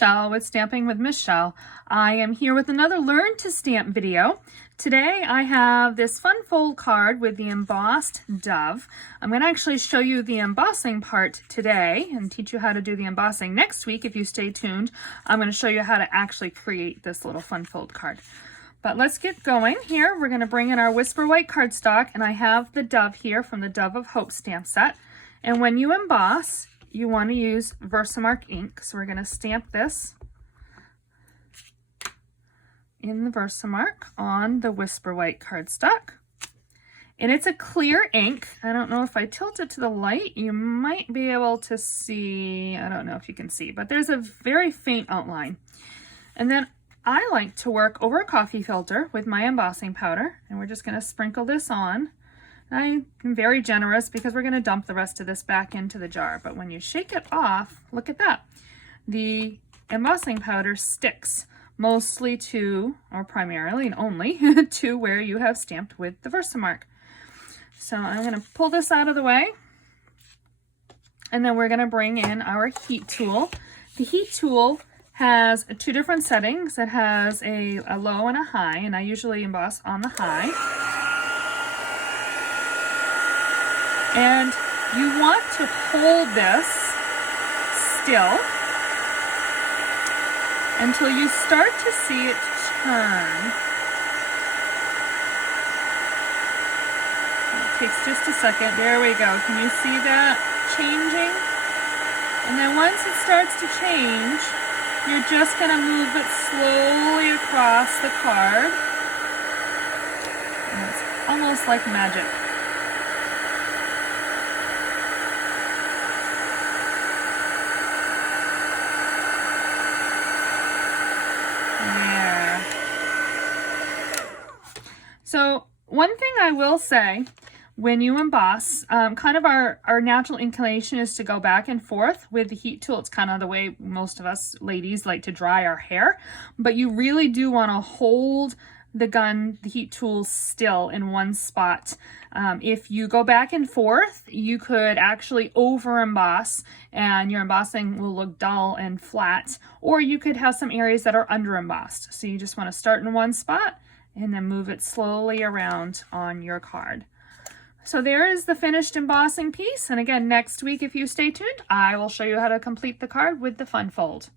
Michelle with Stamping with Michelle. I am here with another Learn to Stamp video. Today I have this fun fold card with the embossed dove. I'm going to actually show you the embossing part today and teach you how to do the embossing. Next week, if you stay tuned, I'm going to show you how to actually create this little fun fold card. But let's get going here. We're going to bring in our Whisper White cardstock, and I have the dove here from the Dove of Hope stamp set. And when you emboss, you want to use Versamark ink. So we're going to stamp this in the Versamark on the Whisper White cardstock. And it's a clear ink. I don't know if I tilt it to the light, you might be able to see, I don't know if you can see, but there's a very faint outline. And then I like to work over a coffee filter with my embossing powder, and we're just going to sprinkle this on. I'm very generous because we're going to dump the rest of this back into the jar. But when you shake it off, look at that. The embossing powder sticks mostly to, or primarily and only, to where you have stamped with the Versamark. So I'm going to pull this out of the way. And then we're going to bring in our heat tool. The heat tool has two different settings. It has a low and a high, and I usually emboss on the high. And you want to hold this still until you start to see it turn. It takes just a second. There we go. Can you see that changing? And then once it starts to change, you're just going to move it slowly across the card. And it's almost like magic. There. So one thing I will say, when you emboss, kind of our natural inclination is to go back and forth with the heat tool. It's kind of the way most of us ladies like to dry our hair, but you really do want to hold the heat tool still in one spot. If you go back and forth, you could actually over emboss and your embossing will look dull and flat, or you could have some areas that are under embossed. So you just want to start in one spot and then move it slowly around on your card. So there is the finished embossing piece. And again, next week, if you stay tuned, I will show you how to complete the card with the fun fold.